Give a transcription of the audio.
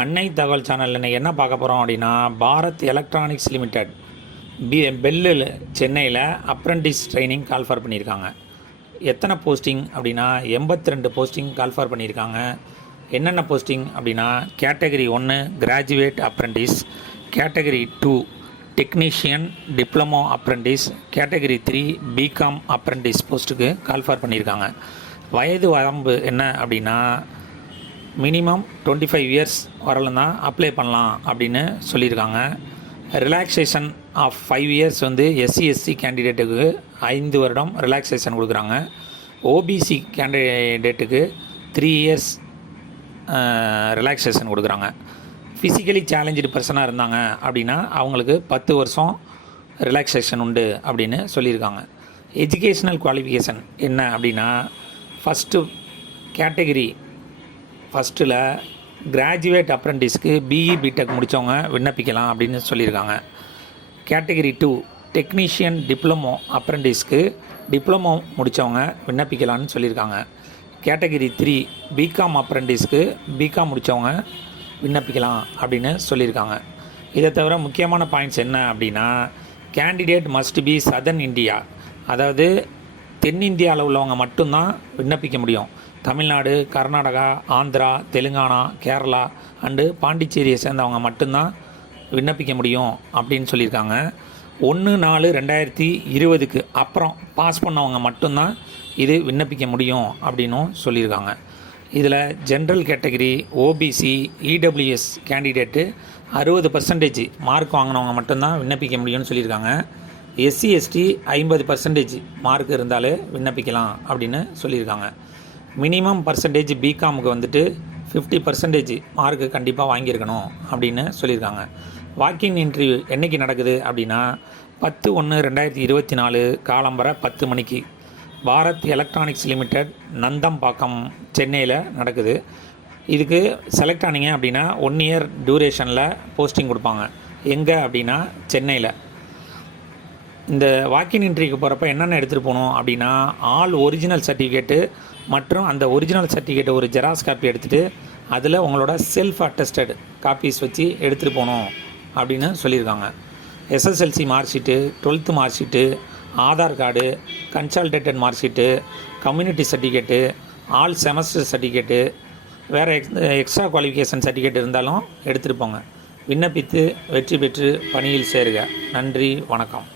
அன்னை தகவல் சேனலில் இன்றைக்கி என்ன பார்க்க போகிறோம் அப்படின்னா, பாரத் எலக்ட்ரானிக்ஸ் லிமிடெட் பெல்லில் சென்னையில் அப்ரெண்டிஸ் ட்ரைனிங் கால்ஃபார் பண்ணியிருக்காங்க. எத்தனை போஸ்டிங் அப்படின்னா 82 போஸ்டிங் கால்ஃபார் பண்ணியிருக்காங்க. என்னென்ன போஸ்டிங் அப்படின்னா, category 1 graduate apprentice, category 2 technician diploma apprentice, category 3 BCom apprentice போஸ்ட்டுக்கு கால்ஃபார் பண்ணியிருக்காங்க. வயது வரம்பு என்ன அப்படின்னா, மினிமம் 25 இயர்ஸ் வரலாம் தான் அப்ளை பண்ணலாம் அப்படின்னு சொல்லியிருக்காங்க. ரிலாக்ஸேஷன் ஆஃப் 5 இயர்ஸ் வந்து எஸ்சி கேண்டிடேட்டுக்கு 5 வருடம் ரிலாக்ஸேஷன் கொடுக்குறாங்க. ஓபிசி கேண்டிடேட்டுக்கு 3 இயர்ஸ் ரிலாக்ஸேஷன் கொடுக்குறாங்க. ஃபிசிக்கலி சேலஞ்சு பர்சனாக இருந்தாங்க அப்படின்னா அவங்களுக்கு 10 வருஷம் ரிலாக்ஸேஷன் உண்டு அப்படின்னு சொல்லியிருக்காங்க. எஜுகேஷ்னல் குவாலிஃபிகேஷன் என்ன அப்படின்னா, கேட்டகரி ஃபஸ்ட்டில் கிராஜுவேட் அப்ரெண்டிஸ்க்கு பிஇ பிடெக் முடித்தவங்க விண்ணப்பிக்கலாம் அப்படின்னு சொல்லியிருக்காங்க. கேட்டகரி 2 டெக்னீஷியன் டிப்ளமோ அப்ரெண்டிஸ்க்கு டிப்ளமோ முடித்தவங்க விண்ணப்பிக்கலான்னு சொல்லியிருக்காங்க. கேட்டகரி 3 பிகாம் அப்ரெண்டிஸ்க்கு பிகாம் முடித்தவங்க விண்ணப்பிக்கலாம் அப்படின்னு சொல்லியிருக்காங்க. இதை தவிர முக்கியமான பாயிண்ட்ஸ் என்ன அப்படின்னா, candidate must be southern India, அதாவது தென்னிந்தியாவில் உள்ளவங்க மட்டும்தான் விண்ணப்பிக்க முடியும். தமிழ்நாடு, கர்நாடகா, ஆந்திரா, தெலுங்கானா, கேரளா அண்டு பாண்டிச்சேரியை சேர்ந்தவங்க மட்டும்தான் விண்ணப்பிக்க முடியும் அப்படின்னு சொல்லியிருக்காங்க. 1/4/2020 அப்புறம் பாஸ் பண்ணவங்க மட்டும்தான் இது விண்ணப்பிக்க முடியும் அப்படின்னும் சொல்லியிருக்காங்க. இதில் general category, OBC, EWS candidate 60% mark வாங்கினவங்க மட்டும்தான் விண்ணப்பிக்க முடியும்னு சொல்லியிருக்காங்க. எஸ்சி எஸ்டி 50% மார்க் இருந்தாலே விண்ணப்பிக்கலாம் அப்படின்னு சொல்லியிருக்காங்க. மினிமம் பர்சன்டேஜ் பிகாமுக்கு வந்துட்டு 50% மார்க்கு கண்டிப்பாக வாங்கியிருக்கணும் அப்படின்னு சொல்லியிருக்காங்க. வாக்கின் இன்டர்வியூ என்றைக்கு நடக்குது அப்படின்னா, 10/1/2024 காலம்பரை 10 மணிக்கு பாரத் எலக்ட்ரானிக்ஸ் லிமிடெட் நந்தம்பாக்கம் சென்னையில் நடக்குது. இதுக்கு செலக்ட் ஆனீங்க அப்படின்னா 1 இயர் டியூரேஷனில் போஸ்டிங் கொடுப்பாங்க. எங்கே அப்படின்னா சென்னையில். இந்த வாக்கின் இன்டர்வியூக்கு போகிறப்ப என்னென்ன எடுத்துகிட்டு போகணும் அப்படின்னா, ஆல் ஒரிஜினல் சர்டிஃபிகேட்டு மற்றும் அந்த ஒரிஜினல் சர்டிஃபிகேட்டை ஒரு ஜெராக்ஸ் காப்பி எடுத்துகிட்டு அதில் உங்களோட செல்ஃப் அட்டஸ்டட் காப்பீஸ் வச்சு எடுத்துகிட்டு போகணும் அப்படின்னு சொல்லியிருக்காங்க. SSLC mark sheet, 12th mark sheet, Aadhaar card, consolidated mark sheet, community certificate, all semester certificate, வேறு எக்ஸ்ட்ரா குவாலிஃபிகேஷன் சர்டிஃபிகேட் இருந்தாலும் எடுத்துகிட்டு போங்க. விண்ணப்பித்து வெற்றி பெற்று பணியில் சேருக. நன்றி, வணக்கம்.